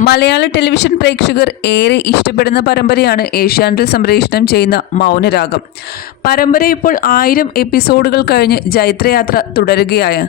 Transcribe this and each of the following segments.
മലയാള television പ്രേക്ഷകർ ഏറെ ഇഷ്ടപ്പെടുന്ന പരമ്പരയാണ് ഏഷ്യാനെറ്റിൽ സംപ്രേഷണം ചെയ്യുന്ന മൗനരാഗം. പരമ്പര ഇപ്പോൾ ആയിരം എപ്പിസോഡുകൾ കഴിഞ്ഞ് ജൈത്രയാത്ര തുടരുകയാണ്.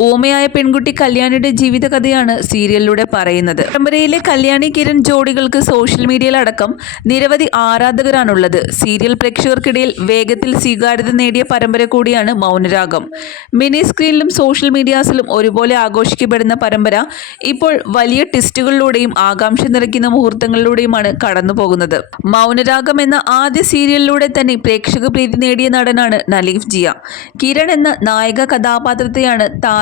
ഊമയായ പെൺകുട്ടി കല്യാണിയുടെ ജീവിതകഥയാണ് സീരിയലിലൂടെ പറയുന്നത്. പരമ്പരയിലെ കല്യാണി കിരൺ ജോഡികൾക്ക് സോഷ്യൽ മീഡിയയിലടക്കം നിരവധി ആരാധകരാണുള്ളത്. സീരിയൽ പ്രേക്ഷകർക്കിടയിൽ വേഗത്തിൽ സ്വീകാര്യത നേടിയ പരമ്പര കൂടിയാണ് മൗനരാഗം. മിനി സ്ക്രീനിലും സോഷ്യൽ മീഡിയാസിലും ഒരുപോലെ ആഘോഷിക്കപ്പെടുന്ന പരമ്പര ഇപ്പോൾ വലിയ ട്വിസ്റ്റുകളിലൂടെയും ആകാംക്ഷ നിറയ്ക്കുന്ന മുഹൂർത്തങ്ങളിലൂടെയുമാണ് കടന്നു പോകുന്നത് മൗനരാഗം എന്ന ആദ്യ സീരിയലിലൂടെ തന്നെ പ്രേക്ഷക പ്രീതി നേടിയ നടനാണ് നലീഫ് ജിയ. കിരൺ എന്ന നായക കഥാപാത്രത്തെയാണ് താരം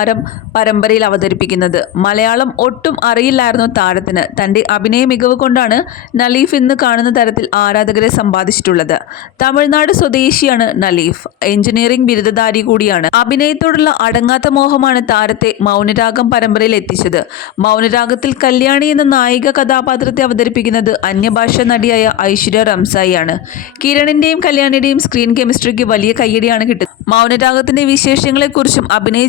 പരമ്പരയിൽ അവതരിപ്പിക്കുന്നത്. മലയാളം ഒട്ടും അറിയില്ലായിരുന്നു താരത്തിന്. തന്റെ അഭിനയ മികവ് കൊണ്ടാണ് നലീഫ് ഇന്ന് കാണുന്ന തരത്തിൽ ആരാധകരെ സമ്പാദിച്ചിട്ടുള്ളത്. തമിഴ്നാട് സ്വദേശിയാണ് നലീഫ്. എഞ്ചിനീയറിംഗ് ബിരുദധാരി കൂടിയാണ്. അഭിനയത്തോടുള്ള അടങ്ങാത്ത മോഹമാണ് താരത്തെ മൗനരാഗം പരമ്പരയിൽ എത്തിച്ചത്. മൗനരാഗത്തിൽ കല്യാണി എന്ന നായിക കഥാപാത്രത്തെ അവതരിപ്പിക്കുന്നത് അന്യഭാഷ നടിയായ ഐശ്വര്യ റംസായിയാണ്. കിരണിന്റെയും കല്യാണിയുടെയും സ്ക്രീൻ കെമിസ്ട്രിക്ക് വലിയ കയ്യടിയാണ് കിട്ടുന്നത്. മൗനരാഗത്തിന്റെ വിശേഷങ്ങളെക്കുറിച്ചും അഭിനയ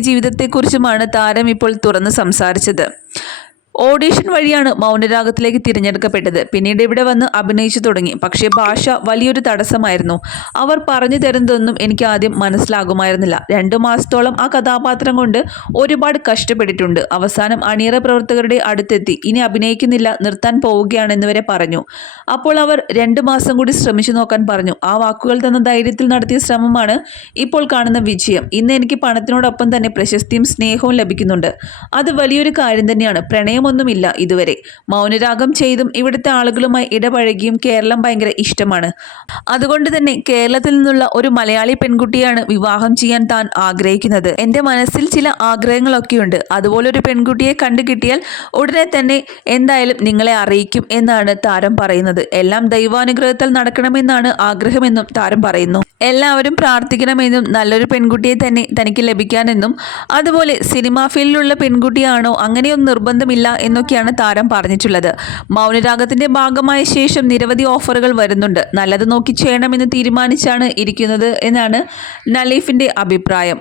ജീവിതത്തെക്കുറിച്ചുമാണ് താരം ഇപ്പോൾ തുറന്ന് സംസാരിച്ചത്. ഓഡീഷൻ വഴിയാണ് മൗനരാഗത്തിലേക്ക് തിരഞ്ഞെടുക്കപ്പെട്ടത്. പിന്നീട് ഇവിടെ വന്ന് അഭിനയിച്ചു തുടങ്ങി. പക്ഷേ ഭാഷ വലിയൊരു തടസ്സമായിരുന്നു. അവർ പറഞ്ഞു തരുന്നതൊന്നും എനിക്ക് ആദ്യം മനസ്സിലാകുമായിരുന്നില്ല. രണ്ടു മാസത്തോളം ആ കഥാപാത്രം കൊണ്ട് ഒരുപാട് കഷ്ടപ്പെട്ടിട്ടുണ്ട്. അവസാനം അണിയറ പ്രവർത്തകരുടെ അടുത്തെത്തി. ഇനി അഭിനയിക്കുന്നില്ല നിർത്താൻ പോവുകയാണെന്ന് വരെ പറഞ്ഞു. അപ്പോൾ അവർ രണ്ട് മാസം കൂടി ശ്രമിച്ചു നോക്കാൻ പറഞ്ഞു. ആ വാക്കുകൾ തന്ന ധൈര്യത്തിൽ നടത്തിയ ശ്രമമാണ് ഇപ്പോൾ കാണുന്ന വിജയം. ഇന്ന് എനിക്ക് പണത്തിനോടൊപ്പം തന്നെ പ്രശസ്തിയും സ്നേഹവും ലഭിക്കുന്നുണ്ട്. അത് വലിയൊരു കാര്യം തന്നെയാണ്. പ്രണയമൊന്നുമില്ല ഇതുവരെ. മൗനരാഗം ചെയ്തും ഇവിടുത്തെ ആളുകളുമായി ഇടപഴകിയും കേരളം ഭയങ്കര ഇഷ്ടമാണ്. അതുകൊണ്ട് തന്നെ കേരളത്തിൽ നിന്നുള്ള ഒരു മലയാളി പെൺകുട്ടിയാണ് വിവാഹം ചെയ്യാൻ താൻ ആഗ്രഹിക്കുന്നത്. എന്റെ മനസ്സിൽ ചില ആഗ്രഹങ്ങളൊക്കെയുണ്ട്. അതുപോലൊരു പെൺകുട്ടിയെ കണ്ടു കിട്ടിയാൽ ഉടനെ തന്നെ എന്തായാലും നിങ്ങളെ അറിയിക്കും എന്നാണ് താരം പറയുന്നത്. എല്ലാം ദൈവാനുഗ്രഹത്താൽ നടക്കണമെന്നാണ് ആഗ്രഹമെന്നും താരം പറയുന്നു. എല്ലാവരും പ്രാർത്ഥിക്കണമെന്നും നല്ലൊരു പെൺകുട്ടിയെ തന്നെ തനിക്ക് ലഭിക്കാനെന്നും അതുപോലെ സിനിമാ ഫീൽഡിലുള്ള പെൺകുട്ടിയാണോ അങ്ങനെയൊന്നും നിർബന്ധമില്ല എന്നൊക്കെയാണ് താരം പറഞ്ഞിട്ടുള്ളത്. മൗനരാഗത്തിന്റെ ഭാഗമായ ശേഷം നിരവധി ഓഫറുകൾ വരുന്നുണ്ട്. നല്ലത് നോക്കി ചെയ്യണമെന്ന് തീരുമാനിച്ചാണ് ഇരിക്കുന്നത് എന്നാണ് നലീഫിന്റെ അഭിപ്രായം.